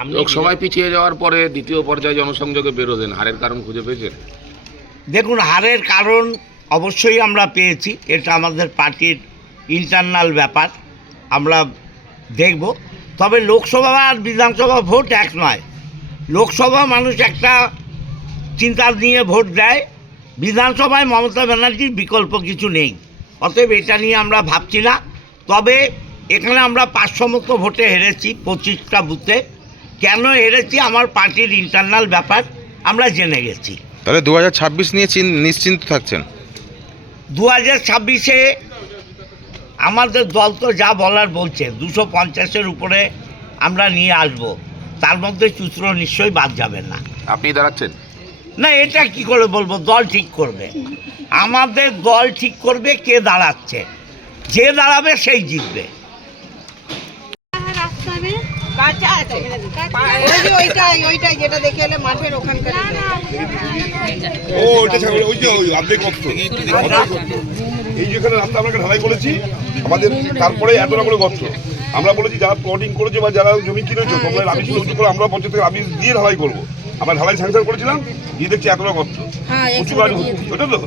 সামনে লোকসভায় পিছিয়ে যাওয়ার পরে দ্বিতীয় পর্যায়ে জনসংযোগে বেরোলেন হারের কারণ খুঁজে পেয়েছেন? দেখুন হারের কারণ অবশ্যই আমরা পেয়েছি এটা আমাদের পার্টির ইন্টারনাল ব্যাপার আমরা দেখব। তবে লোকসভা আর বিধানসভা ভোট এক নয়। লোকসভা মানুষ একটা চিন্তা নিয়ে ভোট দেয় বিধানসভায় মমতা ব্যানার্জির বিকল্প কিছু নেই। অতএব এটা নিয়ে আমরা ভাবছি না। তবে এখানে আমরা পাঁচশো মতো ভোটে হেরেছি পঁচিশটা বুথে। কেন হেরেছি? আমার পার্টির ইন্টারনাল ব্যাপার আমরা জেনে গেছি। তাহলে দু হাজার ছাব্বিশ নিয়ে চিন- নিশ্চিন্ত থাকছেন? দু হাজার ছাব্বিশে আমাদের দল তো যা বলার বলছে দুশো পঞ্চাশের উপরে আমরা নিয়ে আসব। তার মধ্যে চুত্র নিশ্চয়ই বাদ যাবে না। আপনি দাঁড়াচ্ছেন? না এটা কি করে বলব? দল ঠিক করবে। আমাদের দল ঠিক করবে কে দাঁড়াচ্ছে। যে দাঁড়াবে সেই জিতবে। আছে ওই যে ওইটাই ওইটাই যেটা দেখে এলে মাঠের ওখানকার ও ওইটা ছাগল ওই যে ওই অর্ধেক এই যেখানে রাস্তা আমরা ঢালাই করেছি আমাদের তারপরে এতটা করে গর্ত আমরা বলেছি যারা প্লটিং করেছে বা যারা জমি কিনেছে তোমরা রাবিশ উঁচু করে আমরা পঞ্চায়েত থেকে রাবিশ দিয়ে ঢালাই করব। আমরা ঢালাই স্যাংশন করেছিলাম দিয়ে দেখছি এতটা গর্ত হ্যাঁ উঁচু ওটা তো?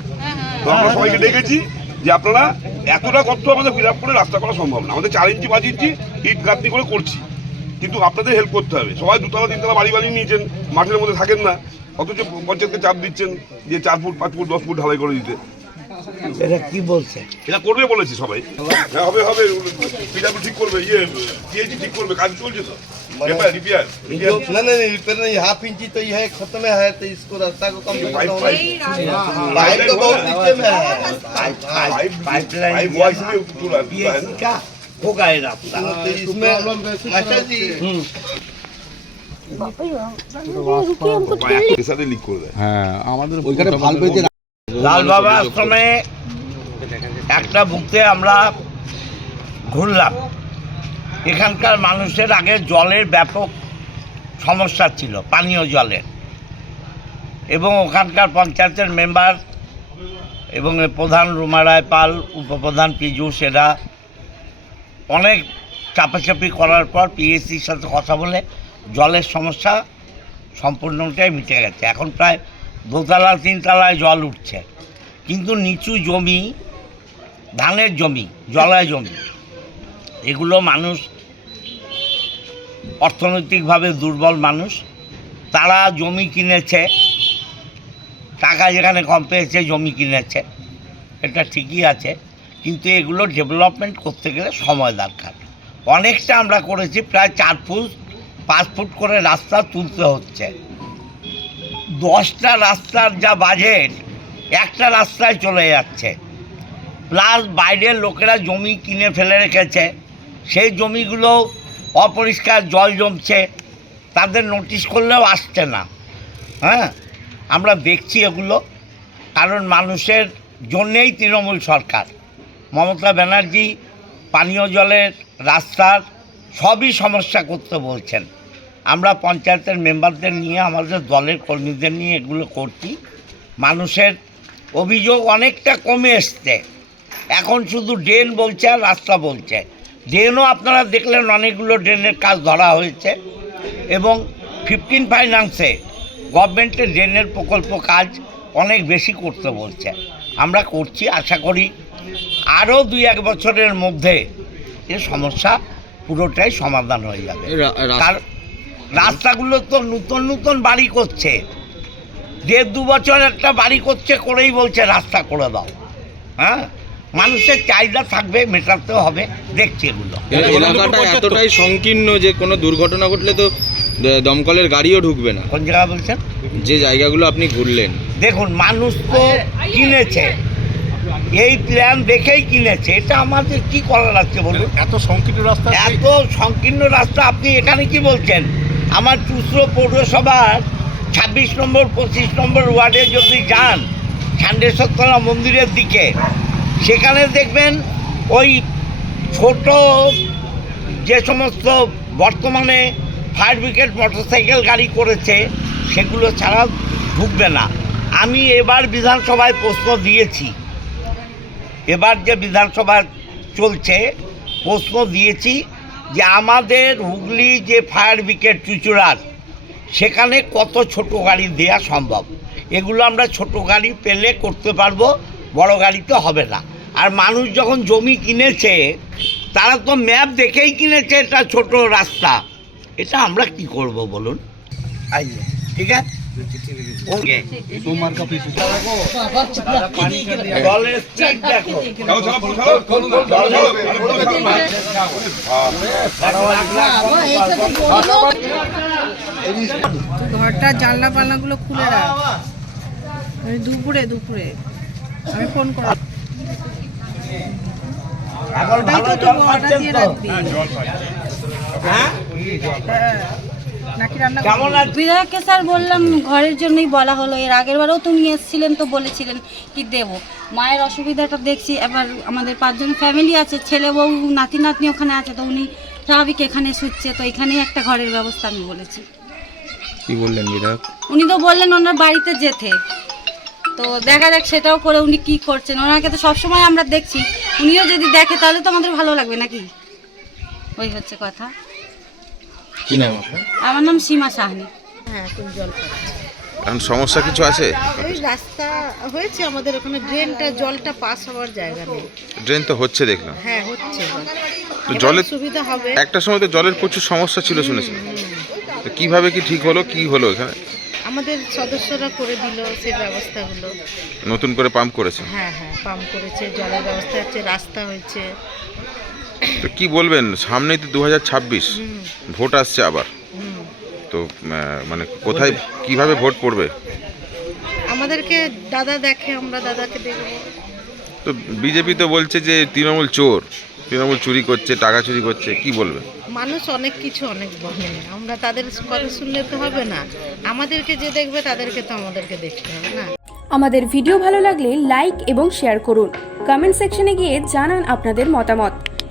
তো আমরা সবাইকে ডেকেছি যে আপনারা এতটা গর্ত আমাদের ফিল আপ করে রাস্তা করা সম্ভব না। আমাদের চার ইঞ্চি পাঁচ ইঞ্চি ইট গাঁথনি করে করছি। কিন্তু আপনাদের হেল্প করতে হবে সবাই দুতলা তিনতলা বাড়ি বাড়ি নিয়েছেন মাঠের মধ্যে থাকেন না অথচ পঞ্চায়েতকে চাপ দিচ্ছেন যে চার ফুট পাঁচ ফুট দশ ফুট ঢালাই করে দিতে এটা কি বলছে এটা করবে বলেছি সবাই হ্যাঁ হবে হবে পিডাব্লিউ ঠিক করবে ইয়ে টিএজি ঠিক করবে কাজ চলছে তো রিপেয়ার রিপেয়ার जो नहीं नहीं नहीं रिपेयर नहीं हाफ इंची तो ये है खत्म है तो इसको रास्ता को कम से पाइप कम पाइप पाइप तो बहुत नीचे में है पाइप पाइप पाइपलाइन पाइप हुआ इसलिए पूरा PSC का होगा ये रास्ता तो इसमें मास्टर जी এর সাথে লিক করে দেয় লাল বাবা আশ্রমে একটা বুথে আমরা ঘুরলাম এখানকার মানুষের আগে জলের ব্যাপক সমস্যা ছিল পানীয় জলের এবং ওখানকার পঞ্চায়েতের মেম্বার এবং এর প্রধান রুমারায় পাল উপপ্রধান পীযূষ এরা অনেক চাপাচাপি করার পর পিএসসির সাথে কথা বলে জলের সমস্যা সম্পূর্ণটাই মিটে গেছে। এখন প্রায় দোতলা, তিনতলায় জল উঠছে। কিন্তু নিচু জমি, ধানের জমি, জলায় জমি, এগুলো মানুষ অর্থনৈতিকভাবে দুর্বল মানুষ। তারা জমি কিনেছে, টাকা যেখানে কম পেয়েছে জমি কিনেছে। এটা ঠিকই আছে। কিন্তু এগুলো ডেভেলপমেন্ট করতে গেলে সময় দরকার। অনেকটা আমরা করেছি, প্রায় চার ফুট, পাঁচ ফুট করে রাস্তা তুলতে হচ্ছে। দশটা রাস্তার যা বাজেট একটা রাস্তায় চলে যাচ্ছে। প্লাস বাইরের লোকেরা জমি কিনে ফেলে রেখেছে। সেই জমিগুলো অপরিষ্কার জল জমছে। তাদের নোটিশ করলেও আসছে না। হ্যাঁ? আমরা দেখছি এগুলো। কারণ মানুষের জন্যেই তৃণমূল সরকার। মমতা ব্যানার্জি, পানীয় জলের রাস্তার সবই সমস্যা করতে বলছেন। আমরা পঞ্চায়েতের মেম্বারদের নিয়ে, আমাদের দলের কর্মীদের নিয়ে এগুলো করছি। মানুষের অভিযোগ অনেকটা কমে এসছে। এখন শুধু ড্রেন বলছে আর রাস্তা বলছে। ড্রেনও আপনারা দেখলেন অনেকগুলো ড্রেনের কাজ ধরা হয়েছে এবং ফিফটিন ফাইন্যান্সে গভর্নমেন্টের ড্রেনের প্রকল্প কাজ অনেক বেশি করতে বলছে। আমরা করছি, আশা করি আরও দুই এক বছরের মধ্যে এ সমস্যা পুরোটাই সমাধান হয়ে যাবে। তার রাস্তাগুলো তো নূতন নূতন বাড়ি করছে। দেড় দু বছর একটা বাড়ি করছে করেই বলছে রাস্তা করে দাও। হ্যাঁ? মানুষের চাহিদা থাকবে মেটাতে হবে দেখছি এগুলো। এলাকাটা এতটাই সংকীর্ণ যে কোনো দুর্ঘটনা ঘটলে তো দমকলের গাড়িও ঢুকবে না। কোন জায়গা বলছেন? যে জায়গাগুলো আপনি ঘুরলেন। দেখুন মানুষ তো কিনেছে। এই প্ল্যান দেখেই কিনেছে। এটা আমাদের কি করা লাগছে বলুন? এত সংকীর্ণ রাস্তা এত সংকীর্ণ রাস্তা আপনি এখানে কি বলছেন? আমার চুসরো পৌরসভার ছাব্বিশ নম্বর পঁচিশ নম্বর ওয়ার্ডে যদি যান ষান্ডেশ্বরতলা মন্দিরের দিকে সেখানে দেখবেন ওই ছোট যে সমস্ত বর্তমানে ফায়ার ব্রিগেড মোটরসাইকেল গাড়ি করেছে সেগুলো ছাড়া ঢুকবে না। আমি এবার বিধানসভায় প্রশ্ন দিয়েছি। এবার যে বিধানসভা চলছে, প্রশ্ন দিয়েছি যে আমাদের হুগলি যে ফায়ার ব্রিগেড চুচুড়ার, সেখানে কত ছোট গাড়ি দেওয়া সম্ভব? এগুলো আমরা ছোট গাড়ি পেলে করতে পারব, বড় গাড়িতে হবে না। আর মানুষ যখন জমি কিনেছে, তারা তো ম্যাপ দেখেই কিনেছে এটা ছোট রাস্তা। এটা আমরা কি করব বলুন? ঠিক আছে? ঘরটার জানলা পাল্লাগুলো খুলে রাখ। দুপুরে দুপুরে। আমি ফোন করা এখন ওটাই তো জল অর্ডার দিয়ে রাখবি। হ্যাঁ? হ্যাঁ। কেমন বিধায়ককে স্যার বললাম ঘরের জন্যই বলা হলো। এর আগের বারেও তো উনি এসেছিলেন তো বলেছিলেন কি দেব। মায়ের অসুবিধাটা দেখছি। এবার আমাদের পাঁচজন ফ্যামিলি আছে ছেলে বউ নাতি নাতনি ওখানে আছে তো উনি স্বাভাবিক এখানে শুচ্ছে। তো এখানেই একটা ঘরের ব্যবস্থা আমি বলেছি। কি বললেন বিধায়ক? উনি তো বললেন ওনার বাড়িতে যেতে। তো দেখা যাক সেটাও করে উনি কি করছেন। ওনাকে তো সবসময় আমরা দেখছি। উনিও যদি দেখে তাহলে তো আমাদের ভালো লাগবে নাকি? ওই হচ্ছে কথা। কি নাম আপনার? আমার নাম সীমা সাহানি। হ্যাঁ কোন জল পাচ্ছে এখন সমস্যা কিছু আছে? ওই রাস্তা হয়েছে আমাদের ওখানে ড্রেনটা জলটা পাস হওয়ার জায়গা নেই। ড্রেন তো হচ্ছে দেখলাম। হ্যাঁ হচ্ছে। তো জলের সুবিধা হবে। একটা সময় তো জলের প্রচুর সমস্যা ছিল শুনেছি। তো কীভাবে কি ঠিক হলো কি হলো এখানে? আমাদের সদস্যরা করে দিল সেই ব্যবস্থাগুলো নতুন করে পাম্প করেছে? হ্যাঁ হ্যাঁ পাম্প করেছে জলের ব্যবস্থা হচ্ছে রাস্তা হয়েছে। তো কি বলবেন? সামনেই তো দু ভোট আসছে আবার। তো মানে কোথায় কীভাবে ভোট পড়বে? আমাদেরকে দাদা দেখে আমরা দাদাকে দেখব। তো বিজেপি তো বলছে যে তৃণমূল চোর তৃণমূল চুরি করছে টাকা চুরি করছে কি বলবে? মানুষ অনেক কিছু অনেক বলে। আমরা তাদের কথা শুনলে তো হবে না। আমাদেরকে যে দেখবে তাদেরকে তো আমাদেরকে দেখতে হবে না। আমাদের ভিডিও ভালো লাগলে লাইক এবং শেয়ার করুন। কমেন্ট সেকশনে গিয়ে জানান আপনাদের মতামত।